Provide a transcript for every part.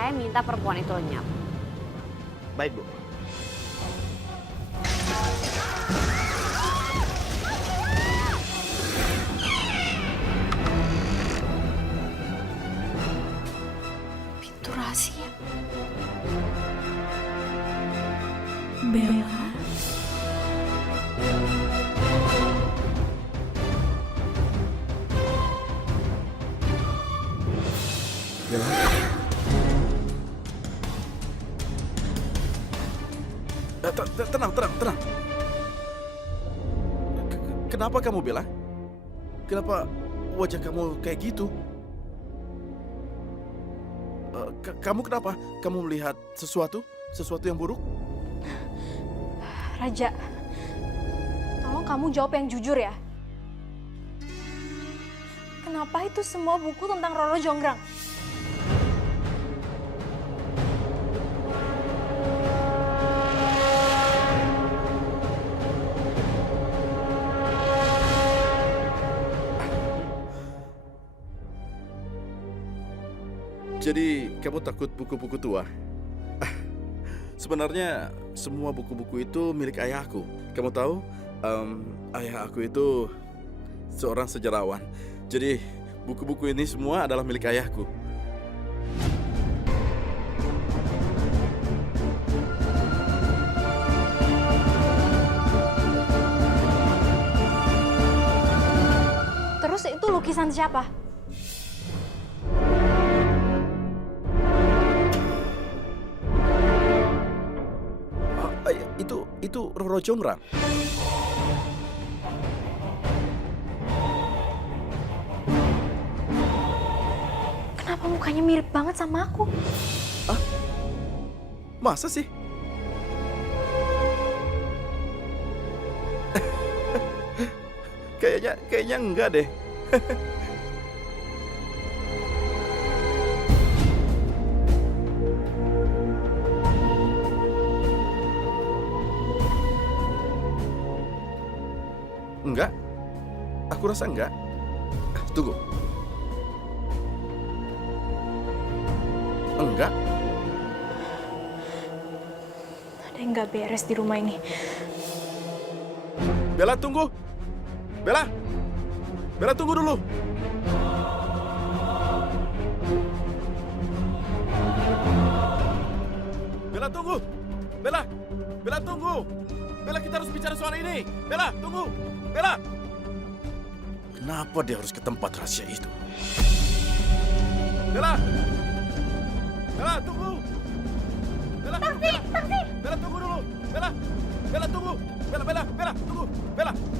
saya minta perempuan itu lenyap. Baik, Bu. Pintu rahasia. Bella. Tenang. Kenapa kamu, Bella? Kenapa wajah kamu kayak gitu? Kamu kenapa? Kamu melihat sesuatu? Sesuatu yang buruk? Raja, tolong kamu jawab yang jujur ya. Kenapa itu semua buku tentang Roro Jonggrang? Jadi, kamu takut buku-buku tua? Sebenarnya, semua buku-buku itu milik ayahku. Kamu tahu, ayah aku itu seorang sejarawan. Jadi, buku-buku ini semua adalah milik ayahku. Terus itu lukisan siapa? Itu Roro Jonggrang. Kenapa mukanya mirip banget sama aku? Masa sih? Kayaknya enggak deh. Enggak. Aku rasa enggak. Tunggu. Enggak. Ada yang nggak beres di rumah ini. Bella, tunggu. Bella. Bella, tunggu dulu. Bella, tunggu. Bella. Bella, tunggu. Bella, kita harus bicara soal ini. Bella, tunggu. Bella. Kenapa dia harus ke tempat rahasia itu? Bella. Bella, tunggu. Bella, taksi. Bella, tunggu dulu. Bella. Bella, tunggu. Bella, tunggu.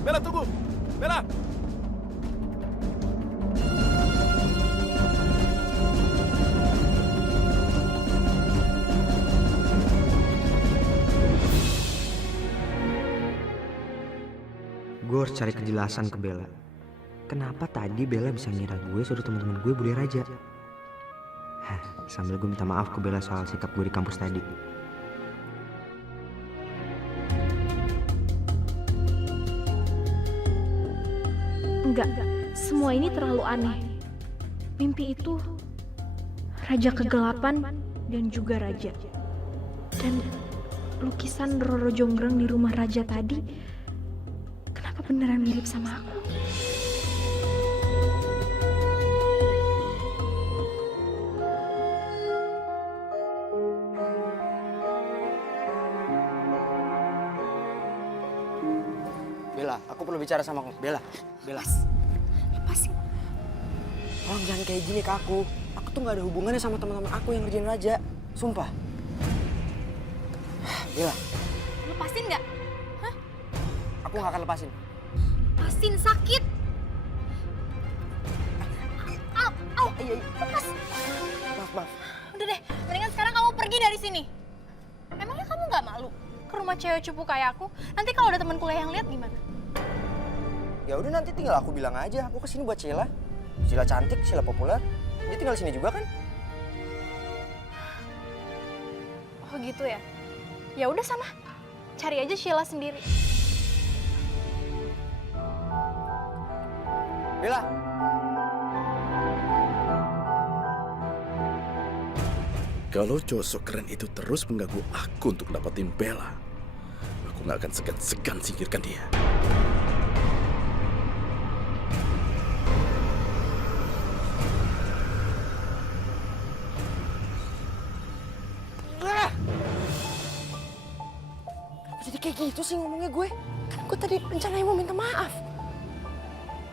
Bella, tunggu. Bella. Gue harus cari kejelasan ke Bella. Kenapa tadi Bella bisa ngira gue suruh teman-teman gue bully Raja? Sambil gue minta maaf ke Bella soal sikap gue di kampus tadi. Enggak. Semua ini terlalu aneh. Mimpi itu Raja Kegelapan dan juga Raja. Dan lukisan Roro Jonggrang di rumah Raja tadi kenapa beneran mirip sama aku? Bella, aku perlu bicara sama kamu. Bella. Lepasin. Tolong jangan kayak gini ke aku. Aku tuh gak ada hubungannya sama teman-teman aku yang ngerjain Raja. Sumpah. Bella, Lepasin nggak? aku gak akan lepasin. Lepasin, sakit. Au, Iya. lepas. Maaf. Udah deh, mendingan sekarang kamu pergi dari sini. Emangnya kamu nggak malu ke rumah cewek cupu kayak aku? Nanti kalau ada teman kuliah yang lihat gimana? Ya udah nanti tinggal aku bilang aja, aku kesini buat Sheila. Sheila cantik, Sheila populer. Dia tinggal di sini juga kan? Oh gitu ya? Ya udah sana, cari aja Sheila sendiri. Bella. Kalau cowok sok keren itu terus mengganggu aku untuk dapatin Bella, aku nggak akan segan-segan singkirkan dia. Jadi kayak gitu sih ngomongnya gue. Kan gue tadi rencananya mau minta maaf.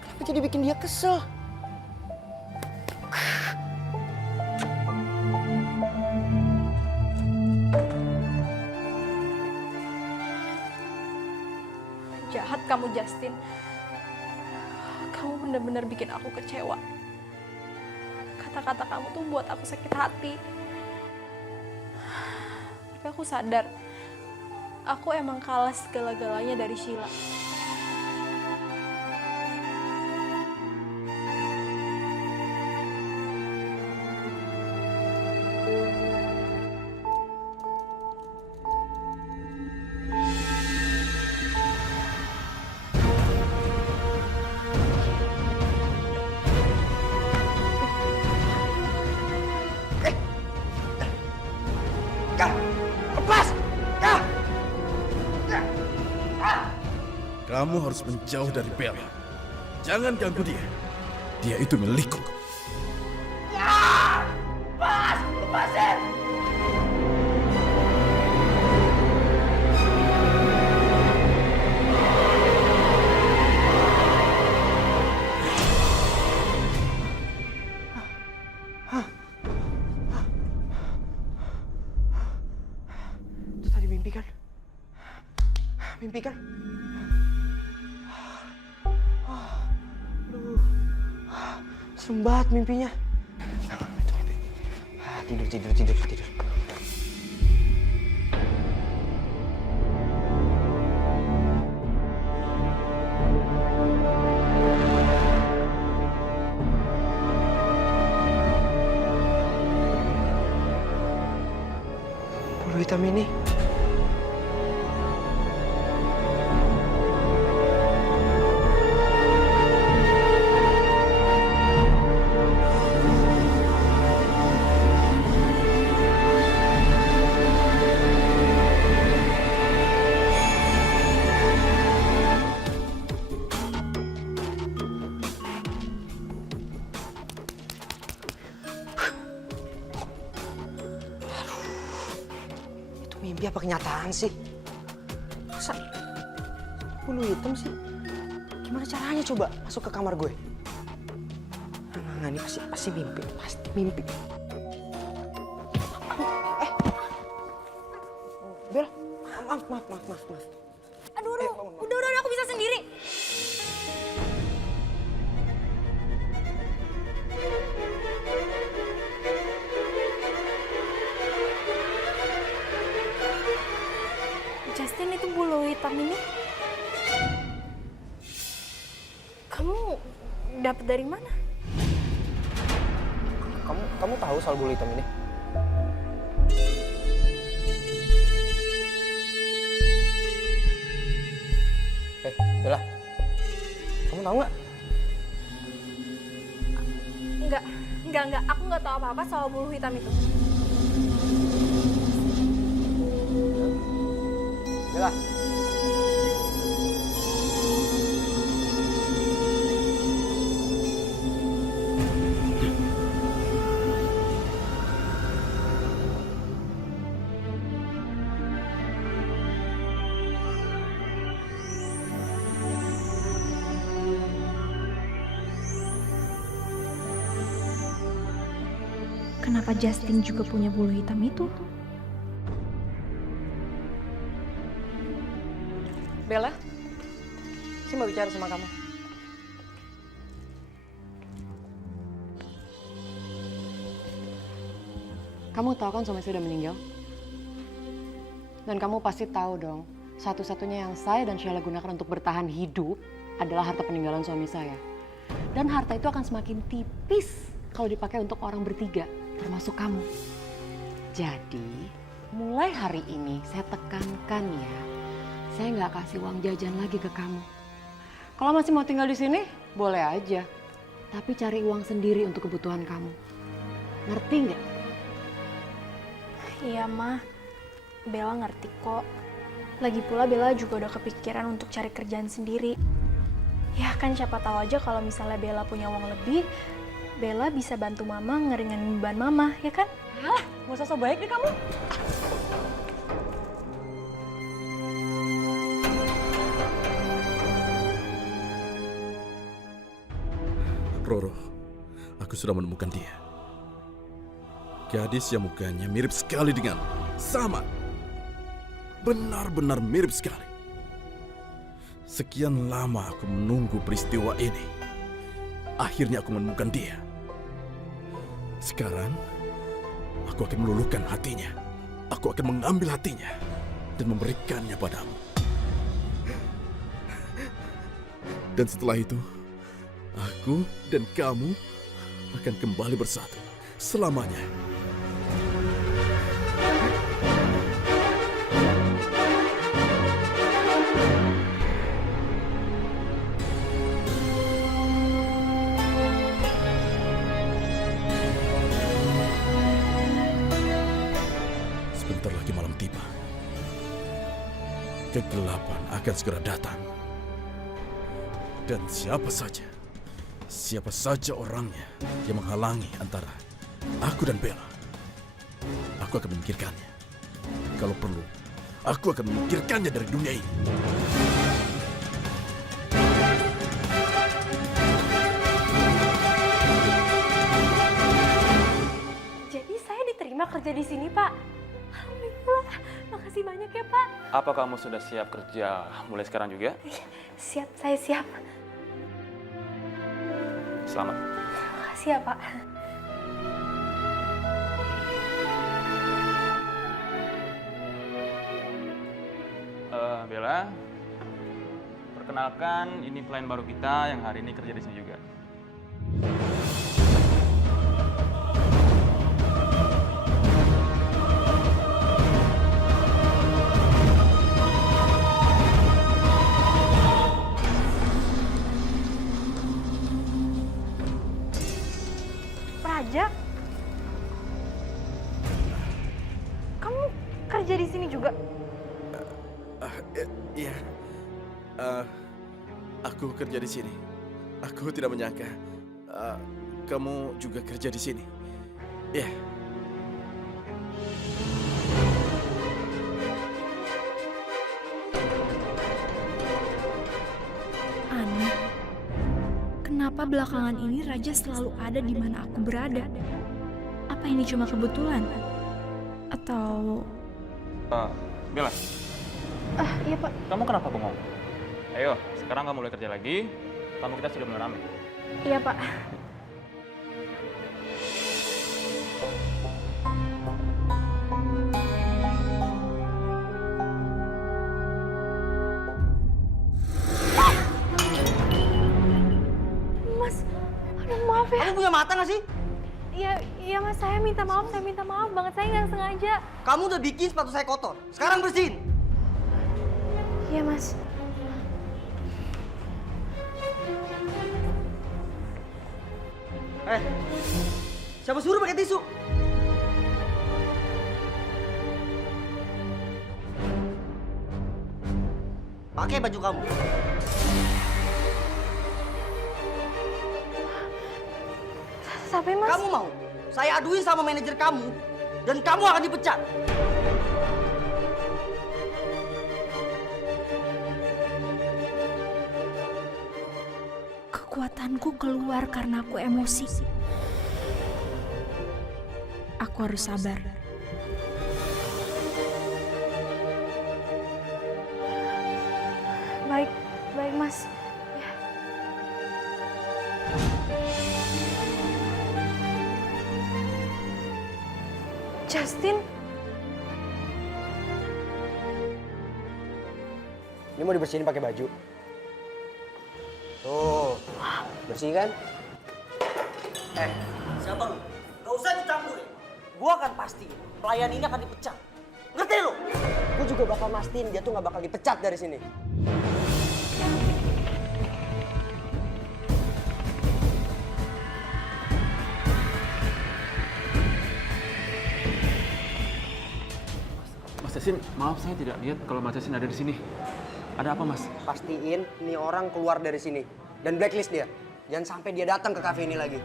Kenapa jadi bikin dia kesel? Jahat kamu, Justin. Kamu benar-benar bikin aku kecewa. Kata-kata kamu tuh buat aku sakit hati. Tapi aku sadar, aku emang kalah segala-galanya dari Sheila. Kamu harus menjauh dari Bella. Jangan ganggu dia. Dia itu milikku. Itu tadi mimpi kan? Mimpi kan? Aduh, serem banget mimpinya. Tidur. Bulu hitam ini. Mimpi apa kenyataan sih? Masa bulu hitam sih? Gimana caranya coba masuk ke kamar gue? Nah, ini pasti mimpi, pasti mimpi. Bel, maaf. Aduh, udah, aku bisa sendiri. Justin, itu bulu hitam ini kamu dapat dari mana? Kamu tahu soal bulu hitam ini? Bella, kamu tahu nggak? Enggak. Aku nggak tahu apa-apa soal bulu hitam itu. Bella. Kenapa Justin juga punya bulu hitam itu? Bella, saya mau bicara sama kamu. Kamu tahu kan suami saya udah meninggal? Dan kamu pasti tahu dong, satu-satunya yang saya dan Sheila gunakan untuk bertahan hidup adalah harta peninggalan suami saya. Dan harta itu akan semakin tipis kalau dipakai untuk orang bertiga, termasuk kamu. Jadi, mulai hari ini saya tekankan ya, saya nggak kasih uang jajan lagi ke kamu. Kalau masih mau tinggal di sini, boleh aja. Tapi cari uang sendiri untuk kebutuhan kamu. Ngerti nggak? Iya, Ma. Bella ngerti kok. Lagi pula Bella juga udah kepikiran untuk cari kerjaan sendiri. Ya kan siapa tahu aja kalau misalnya Bella punya uang lebih, Bella bisa bantu Mama ngeringanin beban Mama, ya kan? Alah, gak usah so baik deh kamu. Roro, aku sudah menemukan dia. Gadis yang mukanya mirip sekali dengan sama. Benar-benar mirip sekali. Sekian lama aku menunggu peristiwa ini. Akhirnya aku menemukan dia. Sekarang, aku akan meluluhkan hatinya. Aku akan mengambil hatinya dan memberikannya padamu. Dan setelah itu, aku dan kamu akan kembali bersatu selamanya. Sebentar lagi malam tiba. Kegelapan akan segera datang. Dan siapa saja orangnya yang menghalangi antara aku dan Bella, aku akan memikirkannya. Kalau perlu, aku akan memikirkannya dari dunia ini. Jadi saya diterima kerja di sini, Pak. Alhamdulillah. Makasih banyak ya, Pak. Apa kamu sudah siap kerja mulai sekarang juga? Siap, saya siap. Selamat. Makasih ya, Pak. Bella, perkenalkan ini pelayan baru kita yang hari ini kerja di sini juga. Raja? Kamu kerja di sini juga? Iya, aku kerja di sini. Aku tidak menyangka kamu juga kerja di sini. Iya. Aneh. Kenapa belakangan ini Raja selalu ada di mana aku berada? Apa ini cuma kebetulan? Atau... Bella, Iya, Pak. kamu kenapa bengong? Ayo, sekarang kamu mulai kerja lagi. Tamu kita sudah mulai ramai. Iya, Pak. Mas, aduh maaf ya. Kamu punya mata gak sih? Iya Mas, saya minta maaf banget, saya nggak sengaja. Kamu udah bikin sepatu saya kotor. Sekarang bersihin. Iya Mas. Siapa suruh pakai tisu? Pakai baju kamu. Tapi Mas. Kamu mau? Saya aduin sama manajer kamu dan kamu akan dipecat. Kekuatanku keluar karena aku emosi. Aku harus sabar. Baik Mas. Ya. Justin, Ini mau dibersihin pakai baju. Tuh, bersih kan? Siapa lu? Gak usah dicampur. Gua akan pastiin pelayan ini akan dipecat. Ngerti lu? Gua juga bakal mastiin dia tuh gak bakal dipecat dari sini. Justin, maaf saya tidak lihat kalau Mas Justin ada di sini. Ada apa, Mas? Pastiin nih orang keluar dari sini dan blacklist dia. Jangan sampai dia datang ke kafe ini lagi.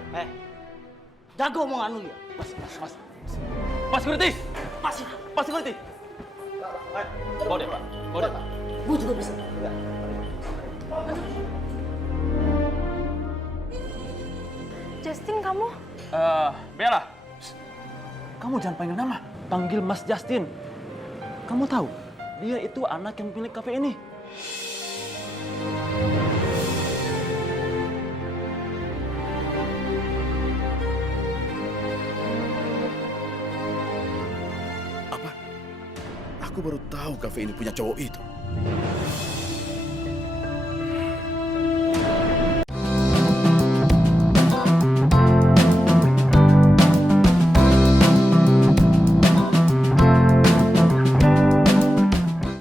Jaga omongan lu ya. Pak Security! Pak Security! Bawa dia, Pak. Bawa dia. Gue juga bisa. Justin, kamu? Bella. Kamu jangan panggil nama. Panggil Mas Justin. Kamu tahu, dia itu anak yang pemilik kafe ini. Apa? Aku baru tahu kafe ini punya cowok itu.